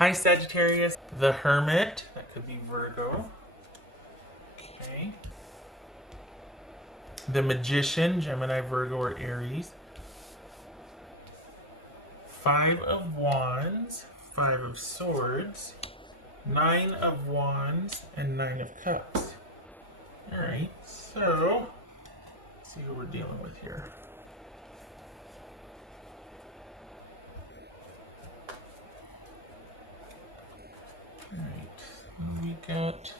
Hi Sagittarius. The Hermit, that could be Virgo. Okay. The Magician, Gemini, Virgo, or Aries. Five of Wands, Five of Swords, Nine of Wands, and Nine of Cups. Alright, so let's see who we're dealing with here. Alright, we've got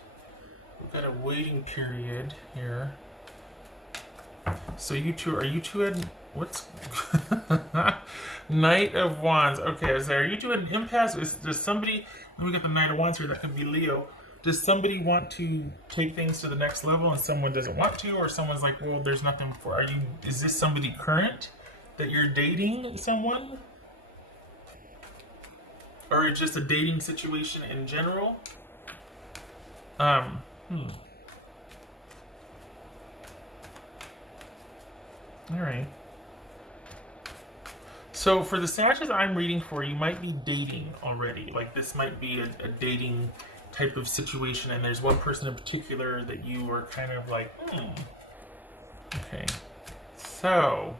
a waiting period here. So you two, are you two in, what's, Knight of Wands. Okay, so are you two at an impasse? Does somebody, we got the Knight of Wands here, that could be Leo. Does somebody want to take things to the next level and someone doesn't want to, or someone's like, well, there's nothing for, is this somebody current that you're dating someone? Or it's just a dating situation in general? Alright. So for the Sagittarius I'm reading for, you might be dating already. Like this might be a dating type of situation, and there's one person in particular that you are kind of like, Okay. So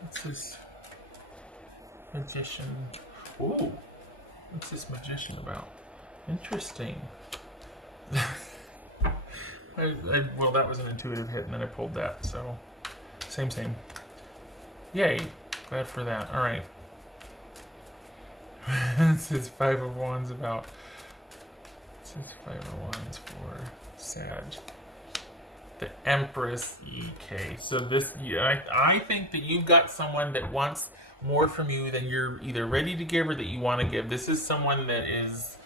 what's this Magician? Ooh. What's this Magician about? Interesting. Well, that was an intuitive hit, and then I pulled that, so same. Yay, glad for that. All right. This is Five of Wands about. This is Five of Wands for Sag. The Empress. Okay, so this, I think that you've got someone that wants more from you than you're either ready to give or that you want to give. This is someone that is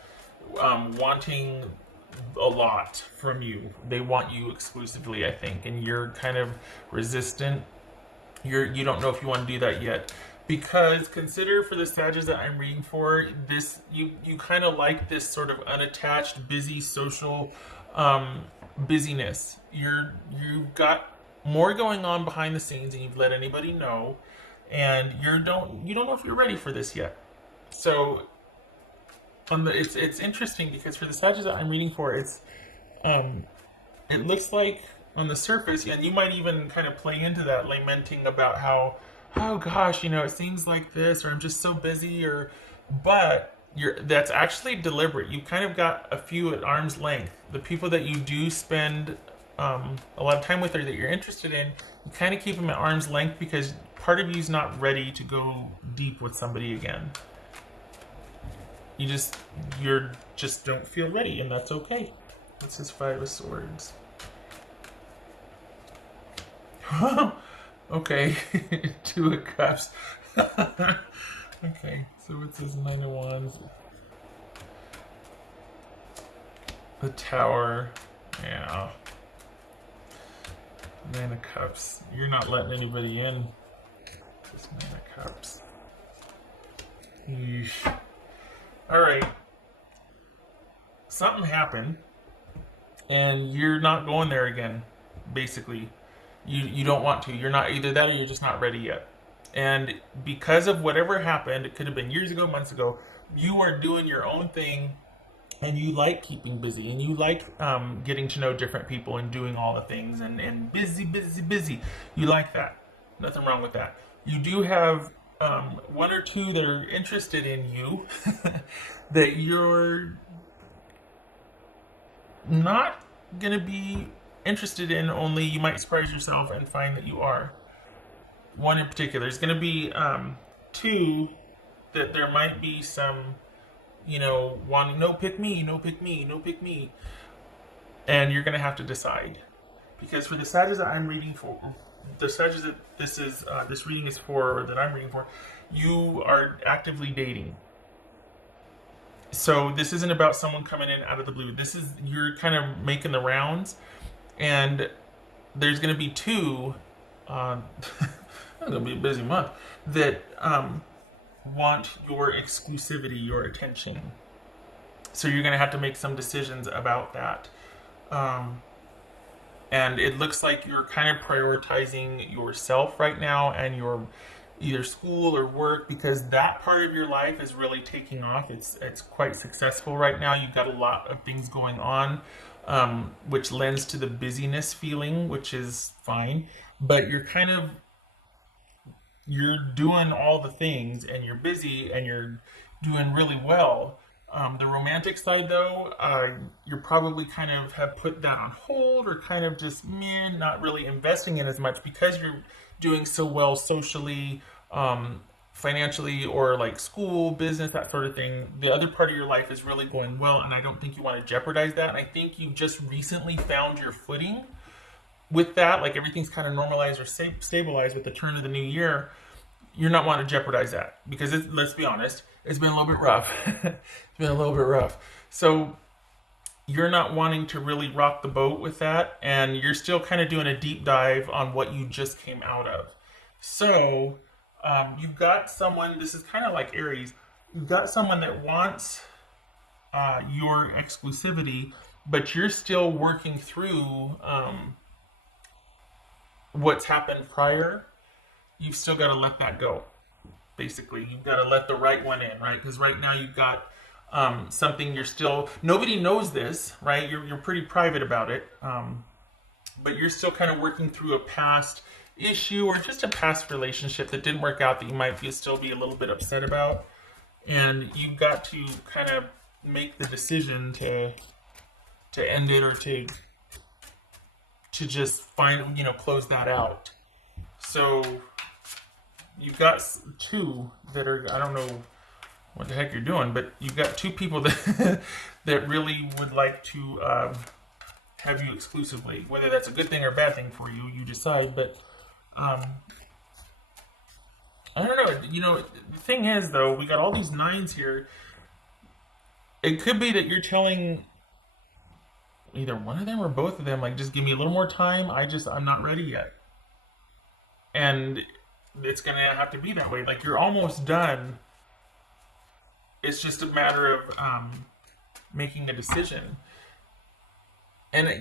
wanting a lot from you. They want you exclusively, I think, and you're kind of resistant. You don't know if you want to do that yet, because consider for the Sagittarius that I'm reading for, this you kind of like this sort of unattached, busy social busyness. You've got more going on behind the scenes than you've let anybody know, and you don't know if you're ready for this yet. So it's interesting because for the Sagittarius that I'm reading for, it's it looks like on the surface, and you might even kind of play into that, lamenting about how, oh gosh, it seems like this, or I'm just so busy, but that's actually deliberate. You kind of got a few at arm's length. The people that you do spend a lot of time with, or that you're interested in, you kind of keep them at arm's length because part of you's not ready to go deep with somebody again. You just don't feel ready, and that's okay. This is Five of Swords. Okay, Two of Cups. Okay, so what's this Nine of Wands? The Tower. Yeah. Nine of Cups. You're not letting anybody in. This Nine of Cups. Yeesh. Alright. Something happened, and you're not going there again, basically. You don't want to. You're not either that, or you're just not ready yet. And because of whatever happened, it could have been years ago, months ago, you are doing your own thing, and you like keeping busy, and you like getting to know different people and doing all the things, and busy. You like that. Nothing wrong with that. You do have one or two that are interested in you that you're not going to be interested in, only you might surprise yourself and find that you are. One in particular. There's going to be two that there might be some, wanting, no, pick me, no, pick me, no, pick me. And you're going to have to decide. Because for the Sagittarius that I'm reading for, the Sagittarius that this reading is for, or that I'm reading for, you are actively dating. So this isn't about someone coming in out of the blue. This is, you're kind of making the rounds, and there's going to be two, it's going to be a busy month, that want your exclusivity, your attention. So you're going to have to make some decisions about that. And it looks like you're kind of prioritizing yourself right now, and you're either school or work, because that part of your life is really taking off. It's quite successful right now. You've got a lot of things going on, which lends to the busyness feeling, which is fine. But you're doing all the things and you're busy and you're doing really well. The romantic side, though, you're probably kind of have put that on hold or kind of just not really investing in as much because you're doing so well socially, financially, or like school, business, that sort of thing. The other part of your life is really going well, and I don't think you want to jeopardize that. And I think you just recently found your footing with that, like everything's kind of normalized or stabilized with the turn of the new year. You're not wanting to jeopardize that because let's be honest, it's been a little bit rough. It's been a little bit rough. So you're not wanting to really rock the boat with that, and you're still kind of doing a deep dive on what you just came out of. So you've got someone, this is kind of like Aries, you've got someone that wants your exclusivity, but you're still working through what's happened prior. You've still got to let that go. Basically, you've got to let the right one in, right? Because right now you've got something you're still, nobody knows this, right? You're pretty private about it, but you're still kind of working through a past issue or just a past relationship that didn't work out that you might still be a little bit upset about, and you've got to kind of make the decision to end it or to just close that out. So you've got two that are, I don't know what the heck you're doing, but you've got two people that that really would like to have you exclusively. Whether that's a good thing or a bad thing for you, you decide. But I don't know. The thing is, though, we got all these nines here. It could be that you're telling either one of them or both of them, like, just give me a little more time. I'm not ready yet. And it's going to have to be that way. Like, you're almost done. It's just a matter of making a decision. And, a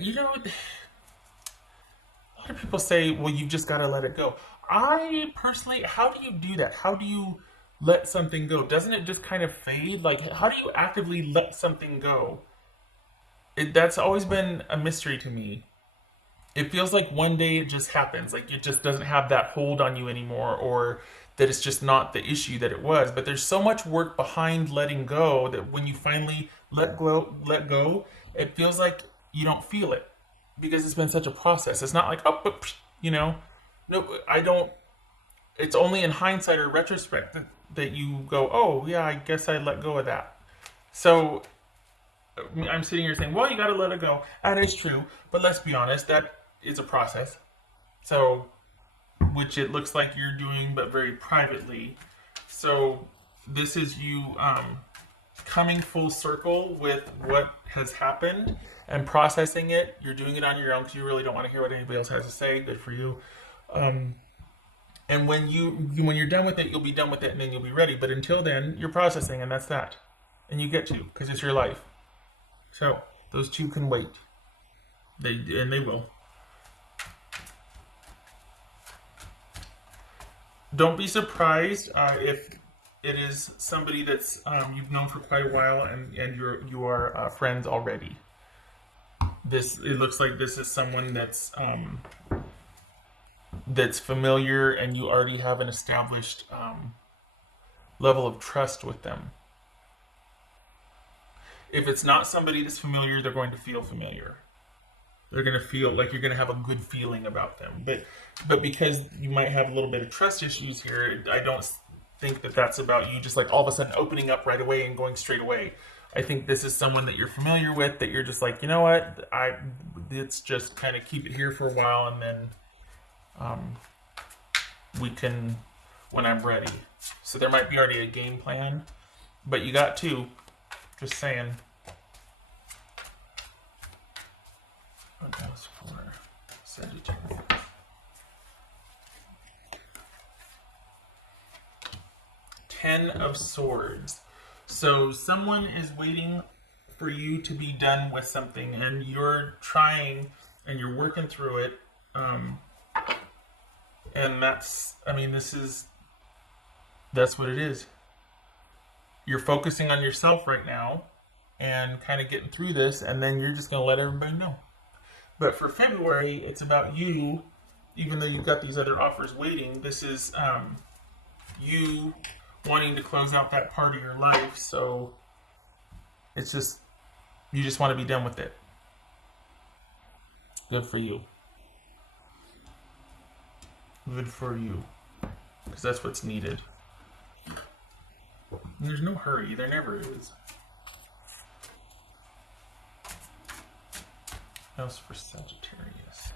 lot of people say, well, you've just got to let it go. I personally, how do you do that? How do you let something go? Doesn't it just kind of fade? Like, how do you actively let something go? That's always been a mystery to me. It feels like one day it just happens, like it just doesn't have that hold on you anymore, or that it's just not the issue that it was. But there's so much work behind letting go that when you finally let go, it feels like you don't feel it because it's been such a process. It's not like no, I don't. It's only in hindsight or retrospect that you go, oh yeah, I guess I let go of that. So I'm sitting here saying, well, you got to let it go. That is true, but let's be honest, that is a process. So, which it looks like you're doing, but very privately. So, this is you coming full circle with what has happened and processing it. You're doing it on your own because you really don't want to hear what anybody else has to say. Good for you. And when you're done with it, you'll be done with it, and then you'll be ready. But until then, you're processing, and that's that. And you get to, because it's your life. So those two can wait. They will. Don't be surprised if it is somebody that's you've known for quite a while, and you are friends already. It looks like this is someone that's familiar, and you already have an established level of trust with them. If it's not somebody that's familiar, they're going to feel familiar. They're going to feel like you're going to have a good feeling about them. But because you might have a little bit of trust issues here, I don't think that that's about you just like all of a sudden opening up right away and going straight away. I think this is someone that you're familiar with, that you're just like, you know what, let's just kind of keep it here for a while, and then we can, when I'm ready. So there might be already a game plan, but you got two. Just saying. What else for Sagittarius? Ten of Swords. So someone is waiting for you to be done with something, and you're trying and you're working through it. And this is That's what it is. You're focusing on yourself right now and kind of getting through this, and then you're just going to let everybody know. But for February, it's about you, even though you've got these other offers waiting. This is you wanting to close out that part of your life. So it's just, you just want to be done with it. Good for you. Good for you. Because that's what's needed. And there's no hurry. There never is. House for Sagittarius.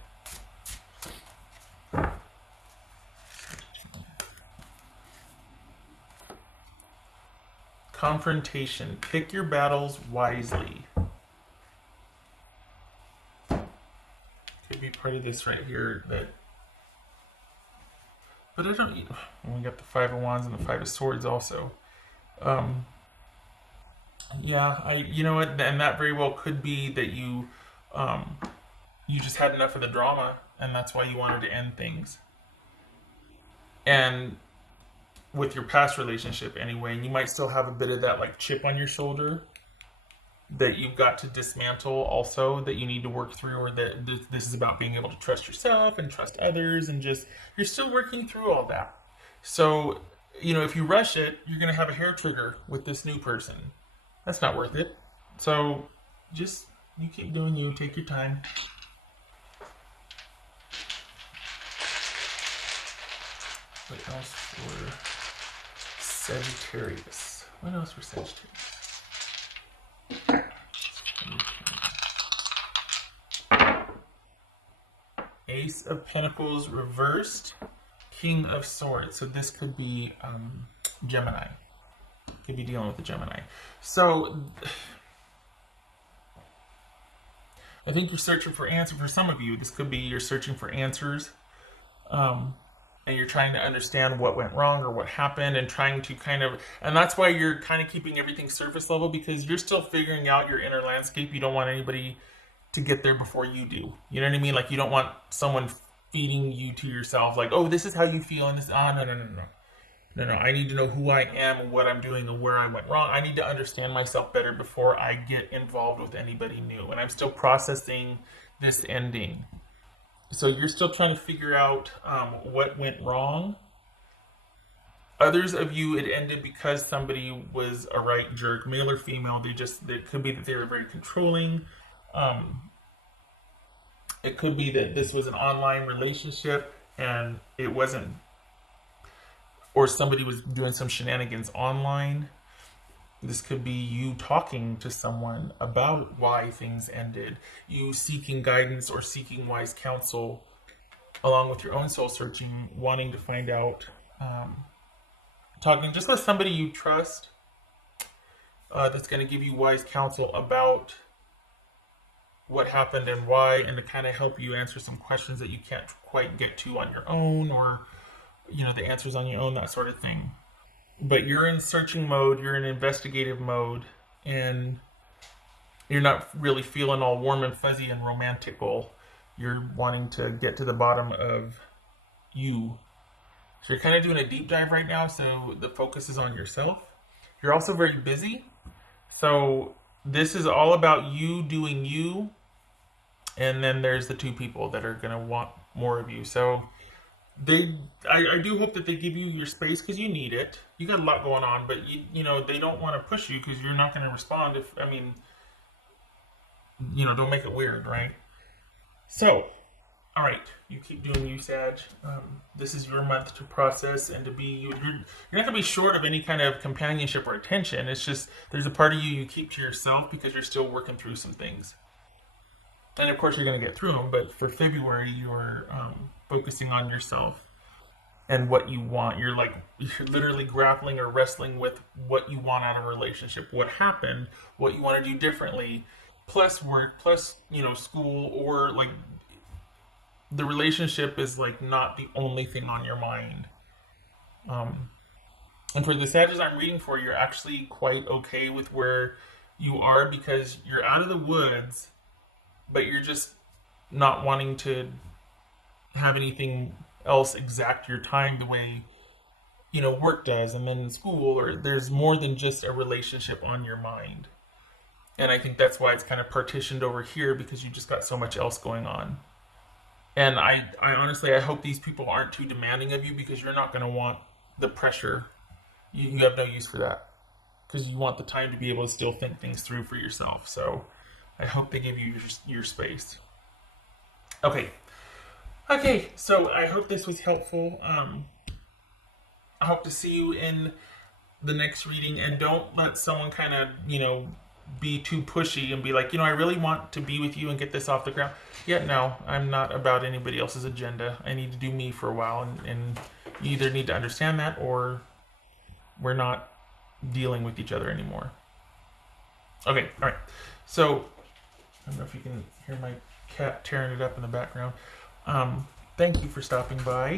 Confrontation. Pick your battles wisely. Could be part of this right here. But I don't. We got the Five of Wands and the Five of Swords also. Yeah, you know what, and that very well could be that you just had enough of the drama, and that's why you wanted to end things. And with your past relationship anyway, and you might still have a bit of that like chip on your shoulder that you've got to dismantle also, that you need to work through, or that this is about being able to trust yourself and trust others, and just, you're still working through all that. So, if you rush it, you're going to have a hair trigger with this new person. That's not worth it. So just, you keep doing you, take your time. What else for Sagittarius? What else for Sagittarius? Ace of Pentacles reversed, King of Swords. So this could be Gemini. Could be dealing with the Gemini. So I think you're searching for answers. For some of you, this could be you're searching for answers. And you're trying to understand what went wrong or what happened, and trying to and that's why you're kind of keeping everything surface level, because you're still figuring out your inner landscape. You don't want anybody to get there before you do. You know what I mean? Like, you don't want someone feeding you to yourself, like, oh, this is how you feel, and this, no. I need to know who I am and what I'm doing and where I went wrong. I need to understand myself better before I get involved with anybody new. And I'm still processing this ending. So you're still trying to figure out what went wrong. Others of you, it ended because somebody was a right jerk, male or female. It could be that they were very controlling. It could be that this was an online relationship and it wasn't, or somebody was doing some shenanigans online. This could be you talking to someone about why things ended, you seeking guidance or seeking wise counsel, along with your own soul searching, wanting to find out, talking just with somebody you trust, that's going to give you wise counsel about what happened and why, and to kind of help you answer some questions that you can't quite get to on your own, or the answers on your own, that sort of thing. But you're in searching mode, you're in investigative mode, and you're not really feeling all warm and fuzzy and romantical. You're wanting to get to the bottom of you. So you're kind of doing a deep dive right now, so the focus is on yourself. You're also very busy, so this is all about you doing you, and then there's the two people that are going to want more of you. So I do hope that they give you your space, because you need it. You got a lot going on, but they don't want to push you, because you're not going to respond don't make it weird, right? So, all right, you keep doing you, Sag. This is your month to process and to be you. You're not going to be short of any kind of companionship or attention. It's just there's a part of you keep to yourself because you're still working through some things. And of course, you're going to get through them. But for February, you're focusing on yourself and what you want. You're literally grappling or wrestling with what you want out of a relationship, what happened, what you want to do differently, plus work, plus school, or the relationship is not the only thing on your mind. And for the Sagittarius I'm reading for, you're actually quite okay with where you are, because you're out of the woods, but you're just not wanting to have anything else exact your time the way work does, and then in school, or there's more than just a relationship on your mind. And I think that's why it's kind of partitioned over here, because you just got so much else going on. And I honestly, I hope these people aren't too demanding of you, because you're not going to want the pressure. You have no use for that, because you want the time to be able to still think things through for yourself. So I hope they give you your space. Okay. Okay, so I hope this was helpful. I hope to see you in the next reading, and don't let someone kind of, be too pushy and be like, I really want to be with you and get this off the ground. Yeah, no, I'm not about anybody else's agenda. I need to do me for a while, and you either need to understand that, or we're not dealing with each other anymore. Okay, all right. So, I don't know if you can hear my cat tearing it up in the background. Thank you for stopping by.